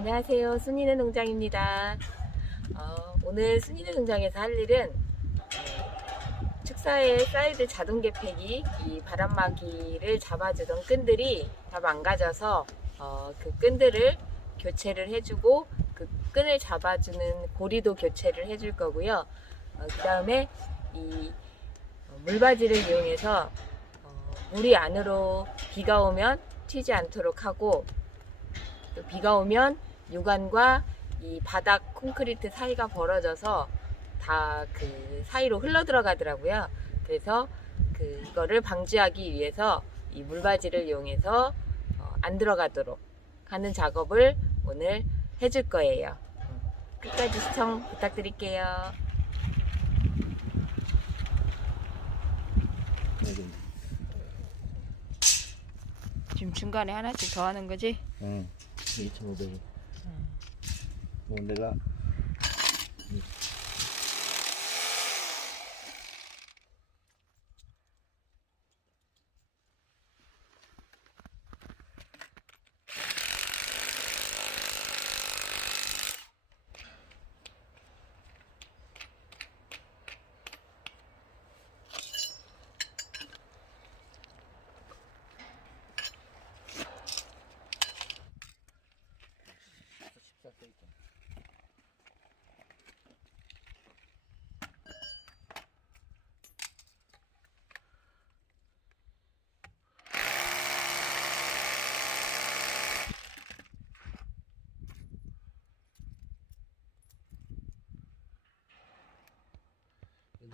안녕하세요. 순이네 농장입니다. 어, 오늘 순이네 농장에서 할 일은 어, 축사의 사이드 자동 개폐기 이 바람막이를 잡아주던 끈들이 다 망가져서 어, 그 끈들을 교체를 해주고 그 끈을 잡아주는 고리도 교체를 해줄 거고요. 그 다음에 이 어, 물바지를 이용해서 어, 물이 안으로 비가 오면 튀지 않도록 하고 또 비가 오면 유관과 이 바닥 콘크리트 사이가 벌어져서 다 그 사이로 흘러 들어가더라고요. 그래서 그 이거를 방지하기 위해서 이 물바지를 이용해서 어, 안 들어가도록 하는 작업을 오늘 해줄 거예요. 끝까지 시청 부탁드릴게요. 지금 중간에 하나씩 더 하는 거지? 응. 2,500원. 뭐 내가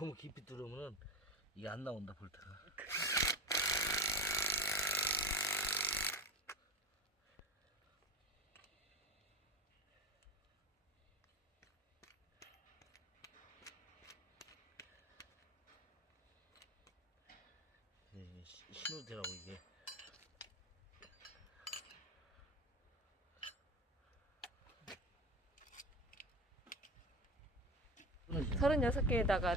너무 깊이 뚫으면은 이게 안 나온다 볼트가. 예, 시- 신호대라고 이게. 끊어지네. 36개에다가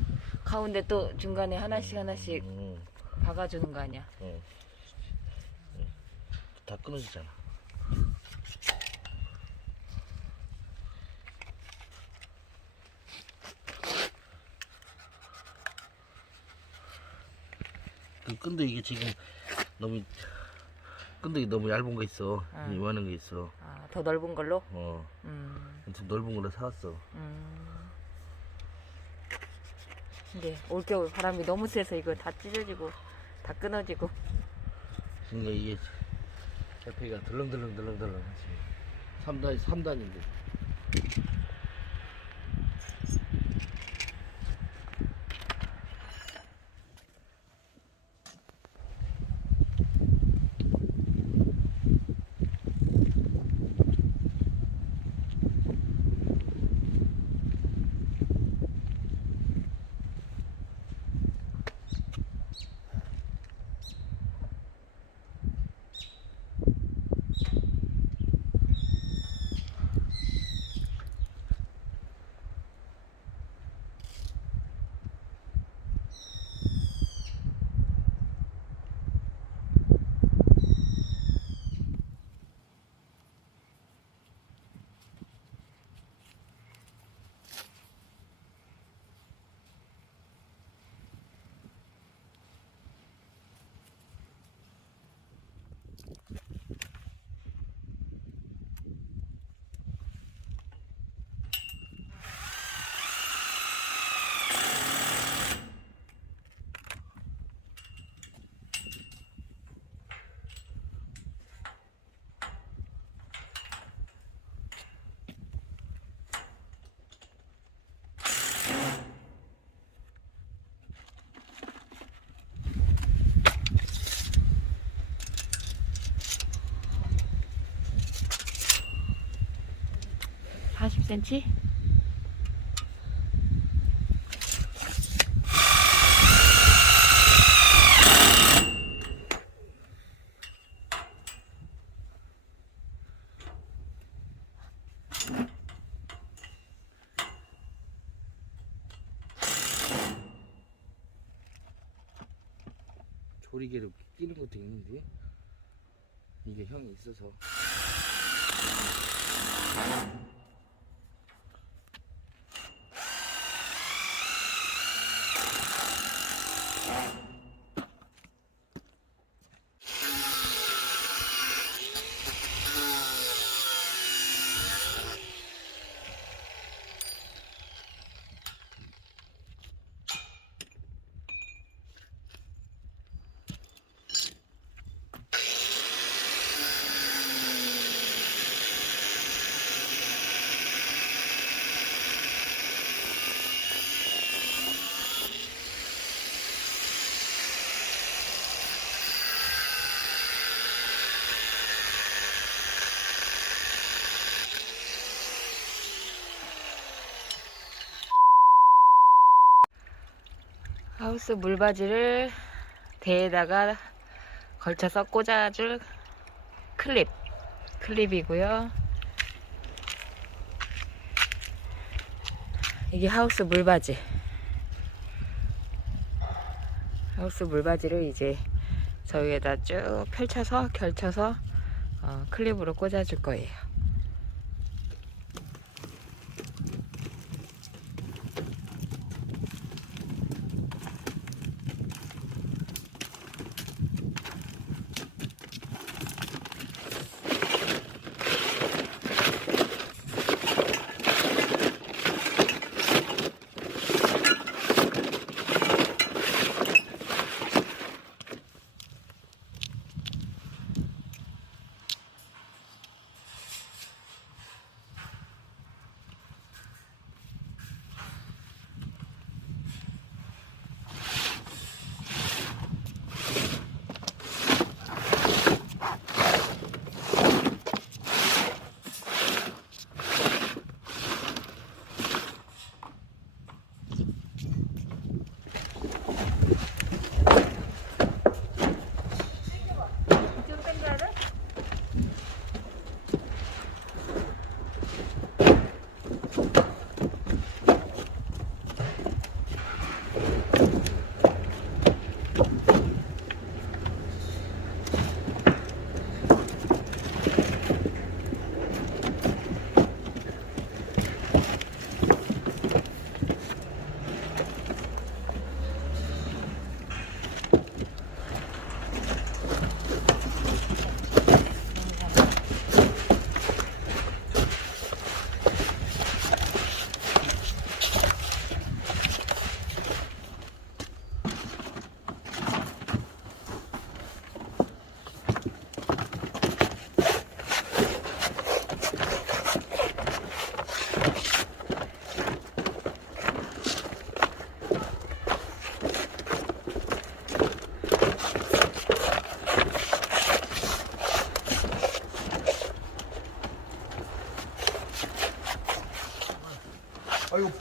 가운데 또 중간에 하나씩 하나씩 음, 박아주는 거 아니야? 어. 예. 다 끊어지잖아. 그 끈도 이게 지금 너무 끈도 너무 얇은 거 있어. 아. 이만한 거 있어. 아, 더 넓은 걸로? 어. 음, 좀 넓은 걸로 사왔어. 음. 근데 올겨울 바람이 너무 세서 이거 다 찢어지고 다 끊어지고 그러니까 이게 개폐가 덜렁덜렁 덜렁덜렁 하지. 3단 3단인데. 사0 c m? 조리개로 끼는 것도 있는데 이게 형이 있어서 하우스 물바지를 대에다가 걸쳐서 꽂아줄 클립 클립이고요. 이게 하우스 물바지. 하우스 물바지를 이제 저기에다 쭉 펼쳐서 결쳐서 어, 클립으로 꽂아줄 거예요.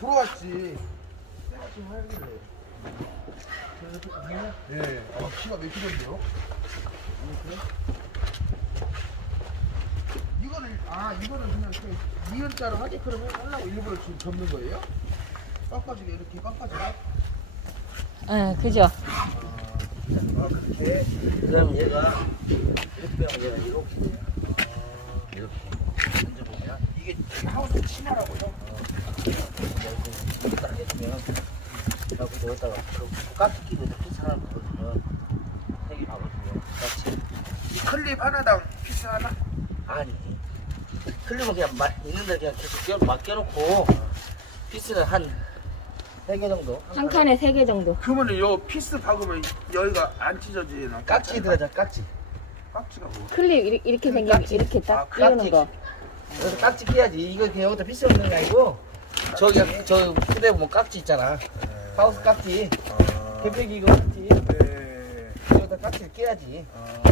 아 이거 보러 왔지. 좀 하길래. 예. 아 키가 몇 킬로인데요? 이거는 아 이거는 그냥 그 이은자로 하재크럼 하려고 일부러 지금 접는 거예요? 깎아주게 이렇게 깎아주게? 응, 그죠? 아 그렇게. 그럼 얘가 이렇게 하면 얘가 이렇게 돼요. 이렇게 만져보면 이게 하우스 치마라고요? 딱 해주면 여기도 여기다가 깍지 끼고 이렇게 피스 하나 넣어주면 색이 나거든요. 같이 이 클립 하나당 피스 하나? 아니 클립은 그냥 마, 있는 데 그냥 계속 끼워, 맡겨놓고 피스는 한 세 개 정도 한 칸에 세 개 정도. 그러면 요 피스 박으면 여기가 안 찢어지나? 깍지 들어가잖아 깍지 깍지가 뭐? 클립 이렇게, 이렇게 생긴 깍지. 이렇게 아, 딱 끼우는 거. 그래서 깍지 끼야지 이거 그냥 여기다 피스 넣는 게 아니고 저기 저 휴대 보면 깍지 있잖아. 하우스 깍지. 아, 개폐기 이거 깍지. 네. 여기다 깍지를 끼야지. 아,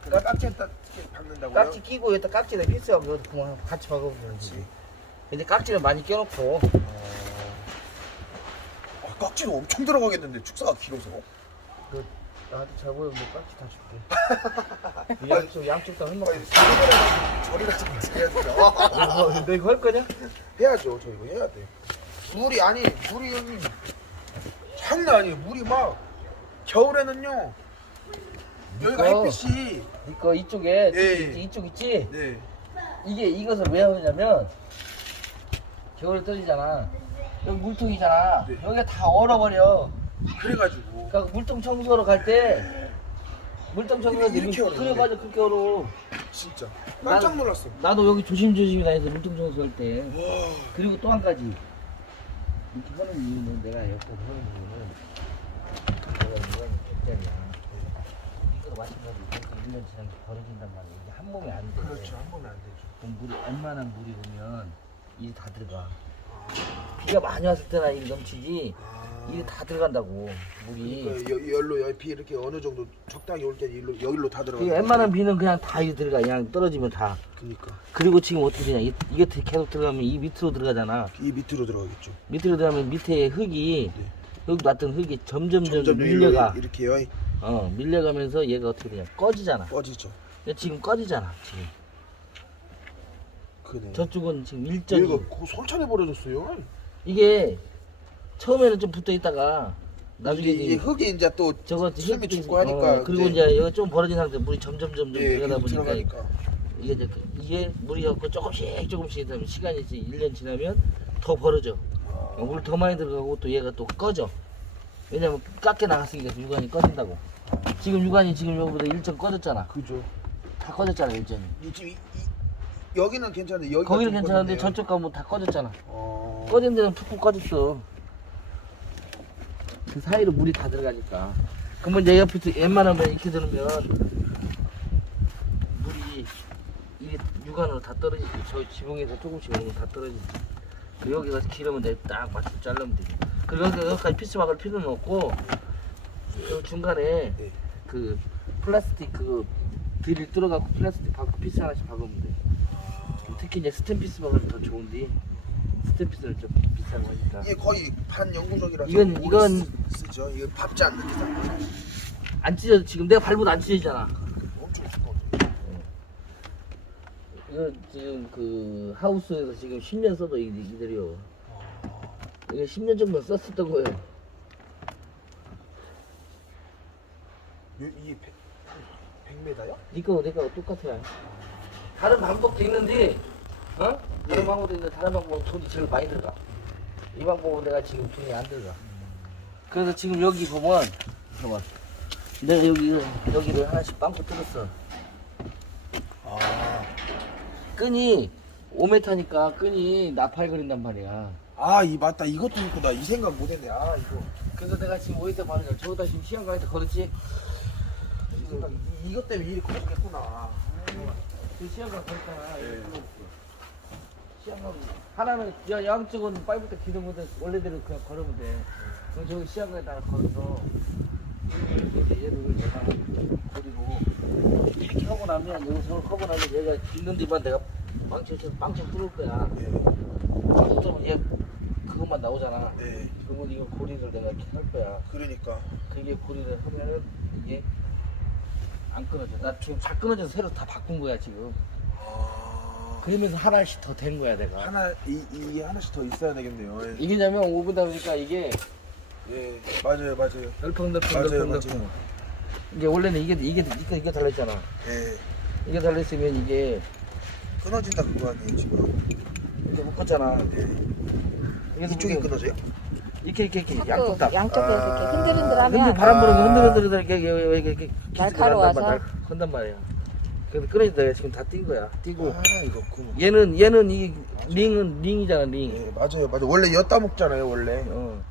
그니까 깍지에다 이렇게 박는다고요? 깍지 끼고 여기다 깍지에다 피스하고 여기 그만 같이 박아보면 되지. 근데 깍지를 많이 껴놓고. 아, 깍지는 엄청 들어가겠는데 축사가 길어서? 나한테 잘 보이면 너 깍지 다 줄게 양쪽 양쪽 다 흘러 저리가 좀 해야 돼요 너 이거 할 거냐? 해야죠 저 이거 해야 돼 물이 아니 물이 형님 장난 아니에요 물이 막 겨울에는요 여기가 이거. 햇빛이 이거 이쪽에 예. 있지, 이쪽 있지? 네 이게 이것을 왜 하냐면 겨울에 떨어지잖아. 여기 물통이잖아. 네. 여기가 다 얼어버려. 그래가지고 그러니까 물통 청소하러 갈 때 물통 청소할 때 이렇게 얼어. 그래 맞아 그렇게 얼어. 진짜 깜짝 난- 놀랐어. 나도 여기 조심조심히 다녀서 물통 청소할 때. 와 그리고 또 한 가지 이렇게 하는 이유는 내가 옆에 하는 이유는 내가 이건 객자리야 이거 마찬가지로 이렇게 1년 지나면 벌어진단 말이야 이게 한 몸에 안돼 그렇죠 한 번에 안 되죠. 그럼 물이 웬만한 물이 오면 일이 다 들어가 비가 많이 왔을 때나 일이 넘치지 아. 일이 다 들어간다고 물이 그러니까 여, 열로 옆이 이렇게 어느 정도 적당히 올 때 일로 여기로 다 들어가. 그 웬만한 비는 그냥 다 일이 들어가 그냥 떨어지면 다 그니까 그리고 지금 어떻게 되냐 이- 이게 계속 들어가면 이 밑으로 들어가잖아 이 밑으로 들어가겠죠. 밑으로 들어가면 밑에 흙이 네. 여기 놨던 흙이 점점점 점점 밀려가 밀려가 이렇게요. 어 밀려가면서 얘가 어떻게 되냐 꺼지잖아 꺼지죠. 근데 지금 꺼지잖아 지금 그네. 저쪽은 지금 일전이 얘가 그 솔찬해 버려졌어요. 이게 처음에는 좀 붙어 있다가 나중에 이게, 이제 흙이 이제 또 저거 숨이 흙이 죽고 하니까 어, 그리고 이제 여기 좀 벌어진 상태 물이 점점 점점 예, 들어가다 보니까 들어가니까 이게 이제 그- 이게 물이 없고 조금씩 조금씩 되면 시간이 이제 1년 지나면 더 벌어져 아, 어, 물 더 많이 들어가고 또 얘가 또 꺼져. 왜냐면 깎여 나갔으니까 유관이 꺼진다고. 지금 유관이 지금 여기보다 1점 꺼졌잖아. 그죠. 다 꺼졌잖아 1점이. 이 지금 이, 이, 여기는 괜찮은데 여기가 거기는 좀 괜찮은데. 저쪽 가면 다 꺼졌잖아. 어... 꺼진 데는 푹푹 꺼졌어. 그 사이로 물이 다 들어가니까. 그러면 내 옆에서 웬만하면 이렇게 들으면 물이 이게 유관으로 다 떨어지지. 저 지붕에서 조금씩 오는 거다 떨어지지. 그 여기가 기르면 내딱 맞춰 자르면 되지. 그리고 여기- 여기까지 피스 막을 필요는 없고 요 중간에 네. 그 플라스틱 그 비를 뚫어갖고 플라스틱 박고 피스 하나씩 박으면 돼. 특히 이제 스텐 피스 박으면 더 좋은데 스텐 피스는 좀 비싼 거니까. 이게 거의 반 영구적이라서 이건- 오래 이건- 쓰- 쓰죠. 이거 밟지 않는 이상 안 찢어 지금 내가 밟아도 안 찢어지잖아. 엄청 두꺼워. 이거 지금 그 하우스에서 지금 10년 써도 이- 이대로요. 이게 10년 정도 썼었던 거예요. 이 100, 100m요? 니거 내가 똑같아요. 다른 방법도 있는데, 어? 다른 방법도 있는데 다른 방법은 돈이 제일 많이 들어가. 이 방법은 내가 지금 돈이 안 들어가. 그래서 지금 여기 보면, 봐봐. 내가 여기 여기를 하나씩 빵꾸 뚫었어. 아, 끈이 5m니까 끈이 나팔거린단 말이야. 아, 이 맞다. 이것도 있구나. 이 생각 못했네. 아, 이거. 그래서 내가 지금 5m 반을 저기다 지금 시간 가니까 걸었지. 이 생각. 이, 이것 때문에 일이 커졌겠구나. 그 시간가 걸었잖아. 네. 시간가 하나는 야, 양쪽은 파이브부터 기둥 건데 원래대로 그냥 걸으면 돼. 그럼 저기 시간가에다가 걸어서 이렇게 얘를 내가 그리고 이렇게 하고 나면 여기서 하고 나면 얘가 있는 데만 내가 쳐서 빵쳐 뚫을 거야. 네. 빵쳐 뚫으면 얘 그것만 나오잖아. 네. 그러면 이거 고리를 내가 이렇게 할 거야. 그러니까. 그게 고리를 하면은 이게 안 끊어져. 나 지금 잘 끊어져서 새로 다 바꾼 거야 지금. 아. 그러면서 하나씩 더 된 거야 내가. 하나, 이, 이 하나씩 더 있어야 되겠네요. 예. 이게냐면 오브다 보니까 이게 예. 맞아요, 맞아요. 널컹널컹 맞아요. 맞아요. 이게 원래는 이게 이게 이게 이게 달렸잖아. 예. 이게 달렸으면 이게 끊어진다 그거 아니에요, 지금. 이제 묶었잖아. 예. 그래서 이쪽이 이게 끊어져요? 이렇게 이렇게 이렇게 자꾸 양쪽 다. 양쪽에서 아. 이렇게 흔들흔들하면 근데 바람 불으면 흔들흔들 이렇게 이렇게 이렇게 이렇게 날카로워서. 날- 건단 말이야. 그래서 끊어진다. 내가 지금 다 뛴 거야. 뛰고 아, 이거구나. 얘는 얘는 이 링은 링이잖아 링. 예, 맞아요, 맞아요. 원래 엿다 먹잖아요, 원래. 어.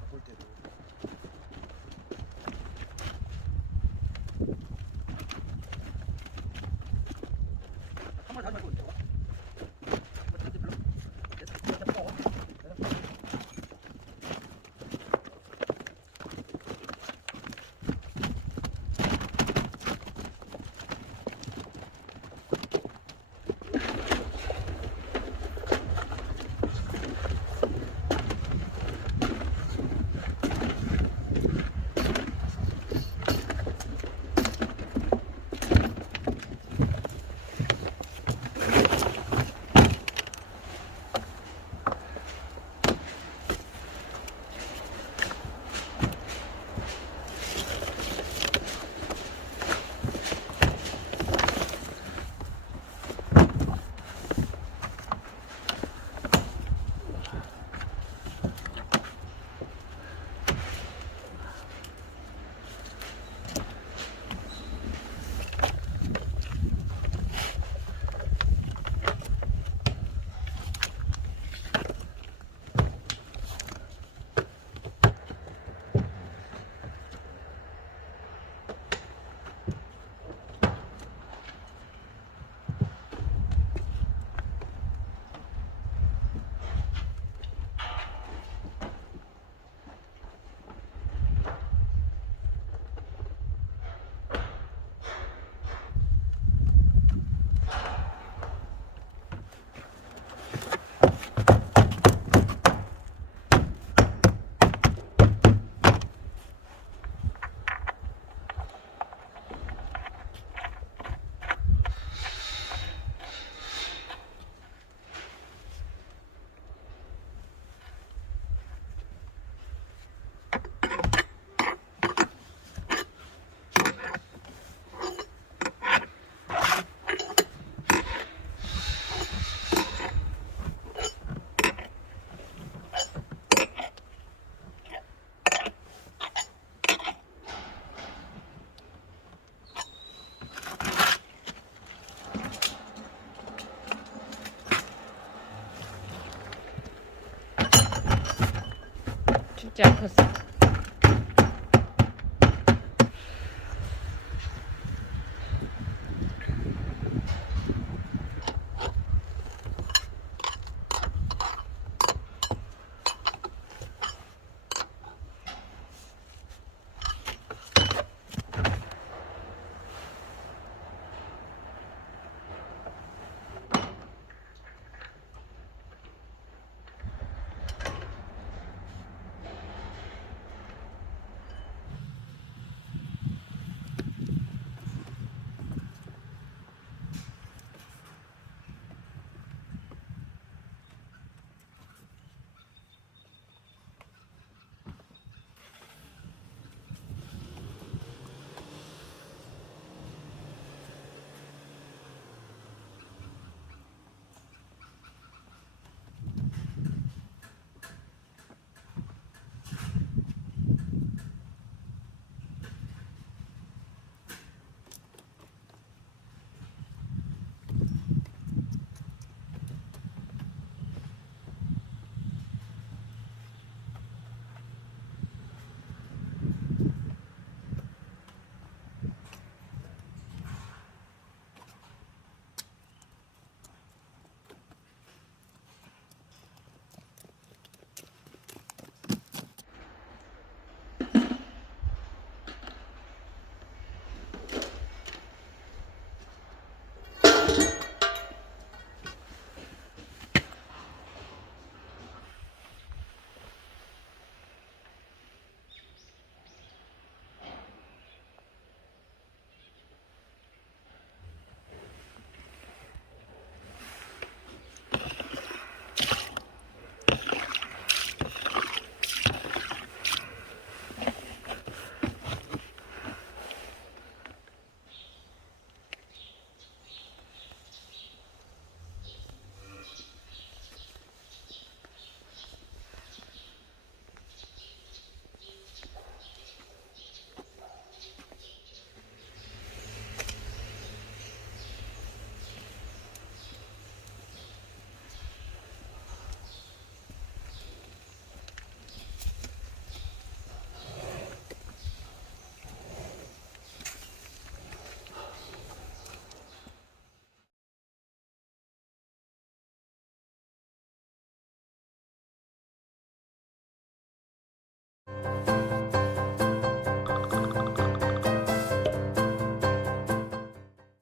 볼 때도. 잘 컸어.